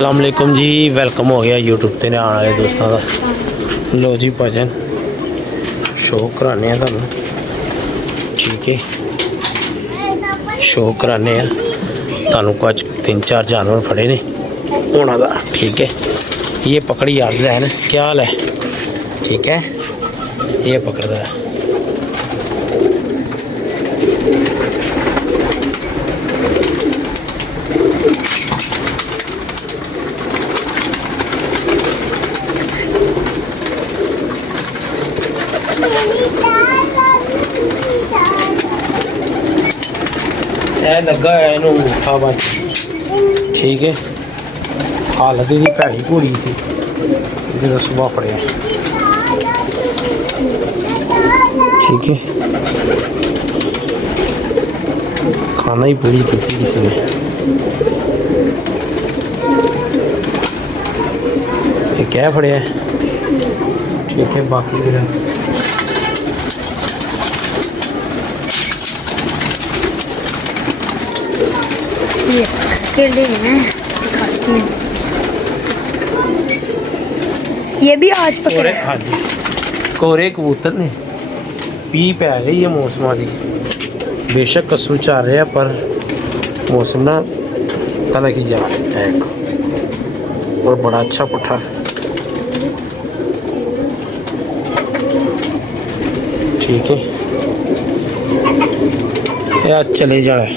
अस्सलाम वालेकुम जी, वेलकम हो गया यूट्यूब ते आने वाले दोस्तों का। लो जी भजन शो कराने तुहानू, ठीक है। शो कराने तुहानू कुछ 3-4 जानवर फड़े ने होना दा, ठीक है। ये पकड़ी अर्ज है ना, क्या हाल है, ठीक है। ये पकड़ता है, लगा है इनू हवा, ठीक है। हालत ही भैड़ी भूड़ी थी जो सुबह फड़िया, ठीक है। खाना ही पूरी की किसी ने। ये क्या फड़िया, ठीक है। बाकी फिर ये केले हैं, दिखाती हूँ। ये भी आज पकड़े। हाँ जी, कोरे कबूतर ने पी पै गई है मौसम की। बेशक कसू चाह रहे हैं पर मौसम ना तला की जा रहा है एक, और बड़ा अच्छा पुट्ठा, ठीक है। यार चले जाए,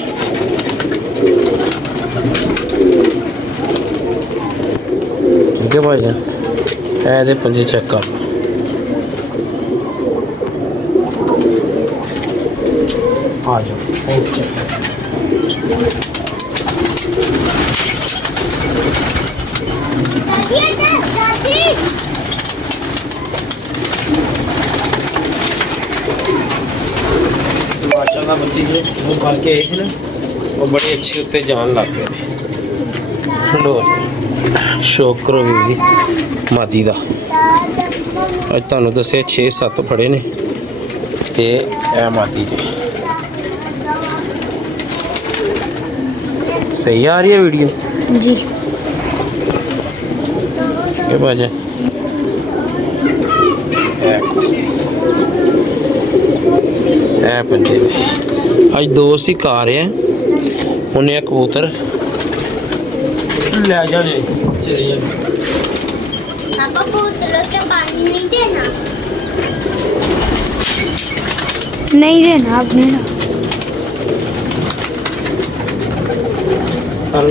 ठीक है भाई जान। ऐसे पंजे चेक कर लो, आ जाओ, ओके। माशाल्लाह बच्ची ने वो करके आई थी ना, वो बड़ी अच्छी उत्ते जान लग गए। लो शौक करो भी मादी का। अज तुहानू दसे 6-7 फड़े ने, ते ए मादी जी। सही आ रही है वीडियो जी, ठीक है भाई। पंजे अज 2 सी का रहे हैं, उन्हें कबूतर ले जाने चले जाने। पापा कबूतरों को पानी नहीं देना, नहीं देना आपने ना।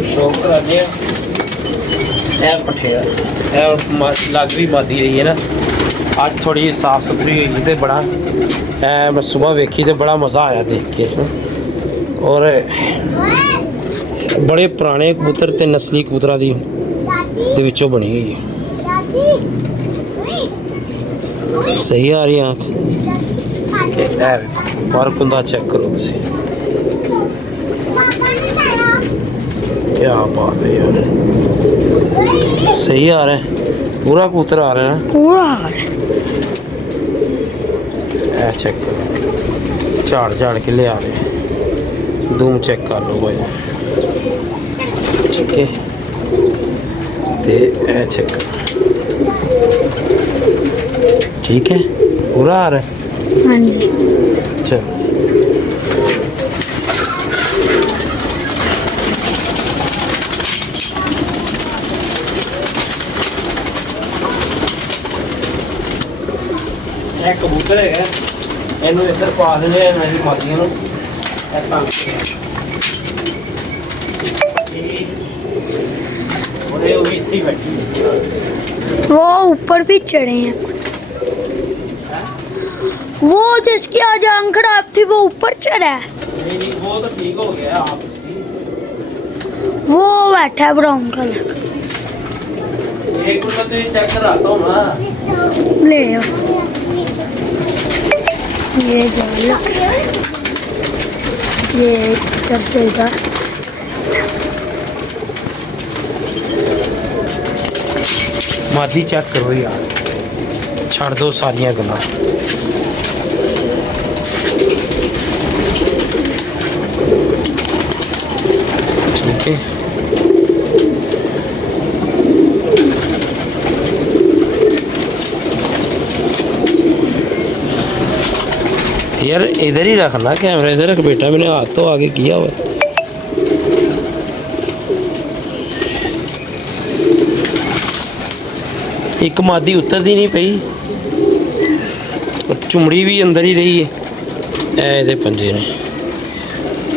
शौक कराने पट्ठे लग भी मादी रही है ना। आज थोड़ी साफ सुथरी हुई तो बड़ा मैं सुबह वेखी तो बड़ा मज़ा आया देख के। और बड़े पुराने कबूतर ते नस्ली कबूतरा दी विचों बनी हुई है। सही आ रही आँख, फर्क होंदा चेक करो तुसी। क्या बात है यार, सही आ रहा है, पूरा कबूतर आ रहा है ना, पूरा आ रहा है। चेक करो, झाड़ झाड़ के ले आ रहे हैं। धूम चेक कर लो भाई, ठीक है। ते चेक करो, ठीक है, पूरा आ रहा है। हाँ जी, चलो कबूतर है, इनू इधर पा देने मादियों वो ऊपर भी चढ़े हैं। वो जिसकी आज आंख खराब थी वो ऊपर चढ़ा है। नहीं, वो तो ठीक हो गया आप उसकी। वो बैठा है ब्राउन कलर। एक मिनट तो चेक कराता हूँ ना, ले आओ ये जाल, ये इधर से इधर। मादी चेक करो यार, छड़ दो सारियां गल्लां। ठीक है, यार इधर ही रखना कैमरा, इधर रख बेटा, मैंने हाथ तो आगे किया हुआ। एक मादी उतरती नहीं पई और चुमड़ी भी अंदर ही रही है। ए दे पंजे ने,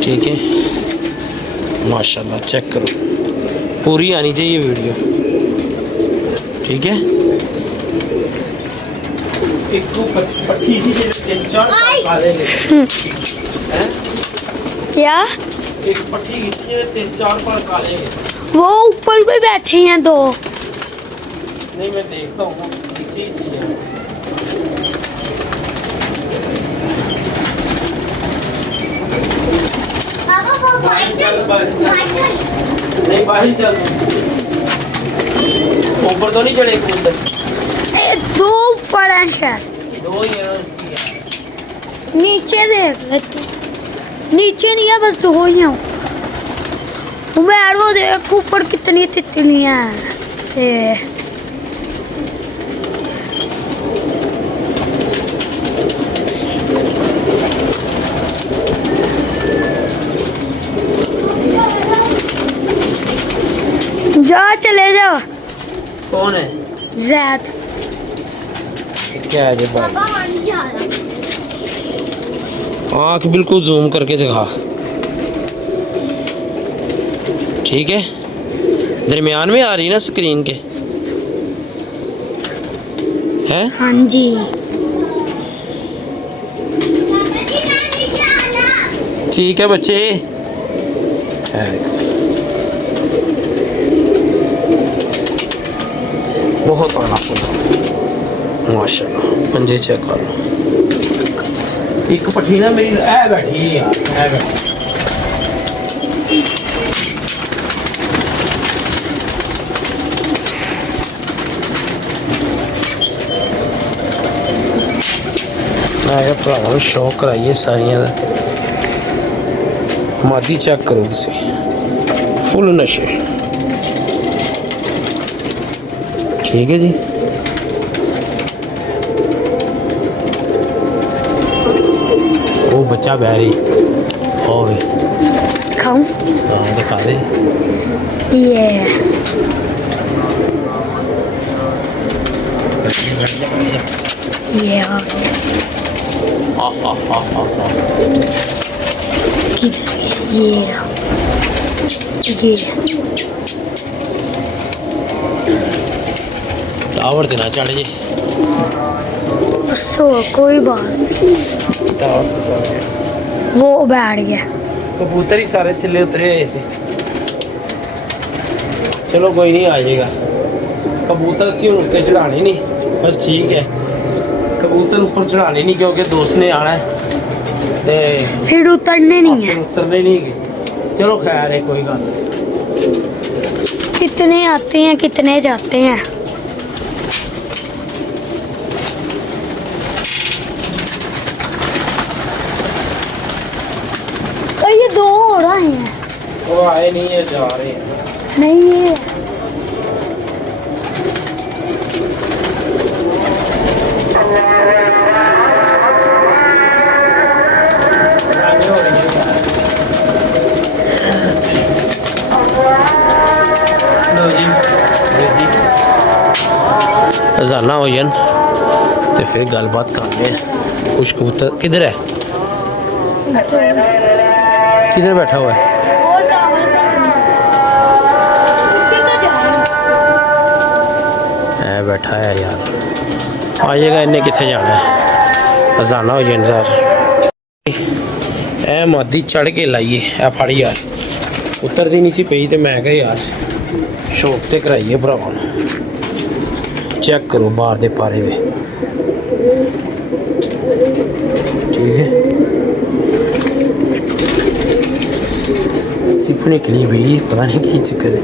ठीक है माशाल्लाह। चेक करो, पूरी आनी चाहिए वीडियो, ठीक है। एक तो पट्टी सी तीन चार काले हैं। क्या? एक पट्टी खींची है, तीन चार पर काले हैं। वो ऊपर भी बैठे हैं दो। नहीं मैं देखता हूँ, नीचे ही है। पापा वो बाहर चल, वाइट नहीं बाहर चल, ऊपर तो नहीं चढ़े कबूतर। दो ऊपर हैं शायद, दो ही है। नीचे देख लेते। नीचे नहीं है, बस दो ही हैं। उमेर वो देख ऊपर कितनी तितलियां हैं। जा चले जाओ। कौन है? जैद। क्या है ये बात? पापा मान जा रहा। आँख बिल्कुल जूम करके दिखा, ठीक है। दरमियान में आ रही ना स्क्रीन के, हैं? हाँ जी। पापा जी मैं नहीं जा रहा। ठीक है बच्चे। है देखो। बहुत आना माशाल्लाह। पंजे चेक कर लो। एक पट्टी ना मेरी ऐ बैठी है यार, ऐ बैठी। मैं भरावां शौक कराइए सारियां दा। मादी चेक करो तुसी, फुल नशे, ठीक है जी। वो बच्चा बहरी और खाऊं? हाँ दिखा दे। ये आ गया। किधर है? ये रहा। ये टावर देना चढ़ जे। सो कोई बात नहीं। वो बैठ गया। कबूतर ही सारे थल्ले उतरे हुए थे। चलो कोई नहीं, आ जाएगा कबूतर। सी हूँ उत्ते चढ़ाने नहीं, बस ठीक है। कबूतर ऊपर चढ़ाने नहीं क्योंकि दोस्त ने आना है ते फिर उतरने नहीं है। उतरने नहीं गए। चलो खैर है, कोई गल नहीं। कितने आते हैं कितने जाते हैं। और ये दो हो रहे हैं। वो आए नहीं है, जा रहे हैं। नहीं ये अजाना हो जान तो फिर गलबात करते हैं। कुछ कबूतर किधर है, किधर बैठा हुआ है? बैठा है यार, आ जाएगा। इन्हें कितने जाना है? अजाना हो जाए सर। ए मादी चढ़ के लाइए, ए फड़ यार। उतरती नहीं सी पई तो मैं कहा यार शौक ते कराइए भरावां नूं। चेक करो बाहर दे पारे दे, ठीक है। सिप निकली भाई, पता नहीं की चक्कर है।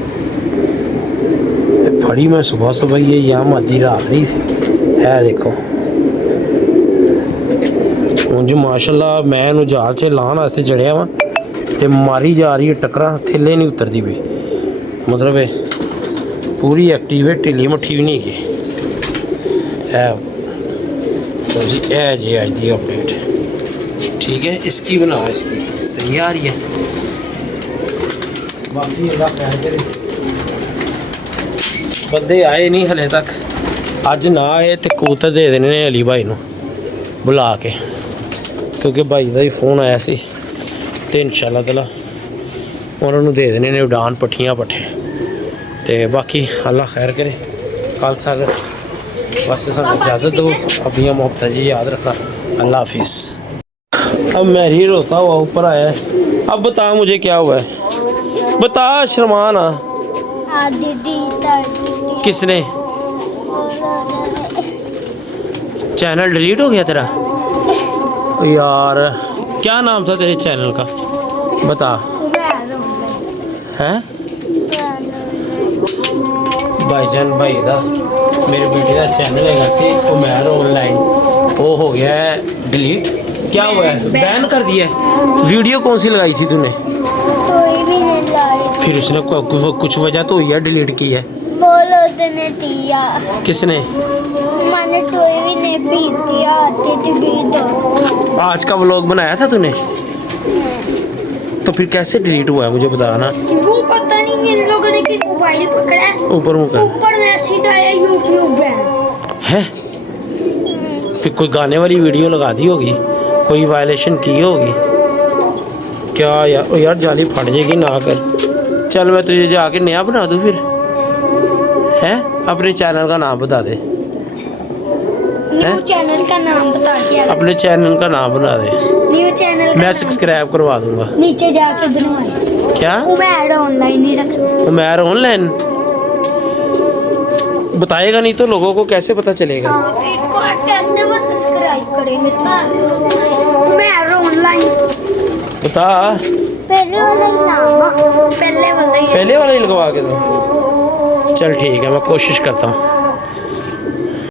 फड़ी मैं सुबह सुबह ये यहाँ मादी रात रही सी है। देखो उंज माशाल्लाह मैं इन्हूं जाल च लाने वास्ते चढ़िया वा ते मारी जा रही है टक्करा, थल्ले नहीं उतरती पई। मतलब पूरी एक्टिव है, ढिली मट्ठी भी नहीं है। तो जी ए जी अज दी अपडेट। ठीक है, इसकी बनाओ, इसकी सही आ रही है। बाकी अल्लाह खैर करे। बंदे आए नहीं हले तक, अज ना आए तो कबूतर दे देने ने अली भाई नू बुला के, क्योंकि भाई का ही फोन आया सी तो इंशाल्लाह तआला उन्होंने दे देने ने उड़ान पट्ठियाँ पट्ठे। तो बाकी अल्लाह खैर करे। कल सागर बस सब इजाज़त दो, अपनी मोहब्बत जी याद रखना। अल्लाह हाफिज़। अब मैरी रोता हुआ ऊपर आया है। अब बता मुझे क्या हुआ है, बता शर्माना। दीदी दीदी किसने? चैनल डिलीट हो गया तेरा? ओ यार क्या नाम था तेरे चैनल का, बता। हैं भाईजान भाई दा मेरे बेटे का चैनल है सी उमैर ऑनलाइन, वो हो गया है डिलीट। क्या हुआ है? बैन कर दिया है। वीडियो कौन सी लगाई थी तूने? तो भी नहीं लाई। फिर उसने कुछ वजह तो हुई है डिलीट की है। बोलो तने दिया। किसने? मैंने तो भी नहीं पी दिया, दीदी भी दो। आज का व्लॉग बनाया था तूने, तो फिर कैसे डिलीट हुआ है मुझे बता ना। वो पता नहीं इन लोगों ने कि मोबाइल पकड़ा है, ऊपर मुकर ऊपर मैसेज आया यूट्यूब बैन है। फिर कोई गाने वाली वीडियो लगा दी होगी, कोई वायलेशन की होगी क्या यार। ओ यार जाली फट जाएगी ना कर। चल मैं तुझे जाके नया बना दूँ फिर, है अपने चैनल का नाम बता दे। न्यू चैनल का नाम बता के अपने चैनल का नाम बना दे, न्यू चैनल मैं सब्सक्राइब करवा दूंगा। नीचे जाके बनवाए। क्या उमैर ऑनलाइन ही रखना। उमैर ऑनलाइन बताएगा नहीं तो लोगों को कैसे पता चलेगा? इनको कैसे वो सब्सक्राइब करेंगे? उमैर ऑनलाइन बता। पहले वाला ही नाम। पहले वाला ही पहले वाला ही लगवा के दो। चल ठीक है, मैं कोशिश करता हूँ।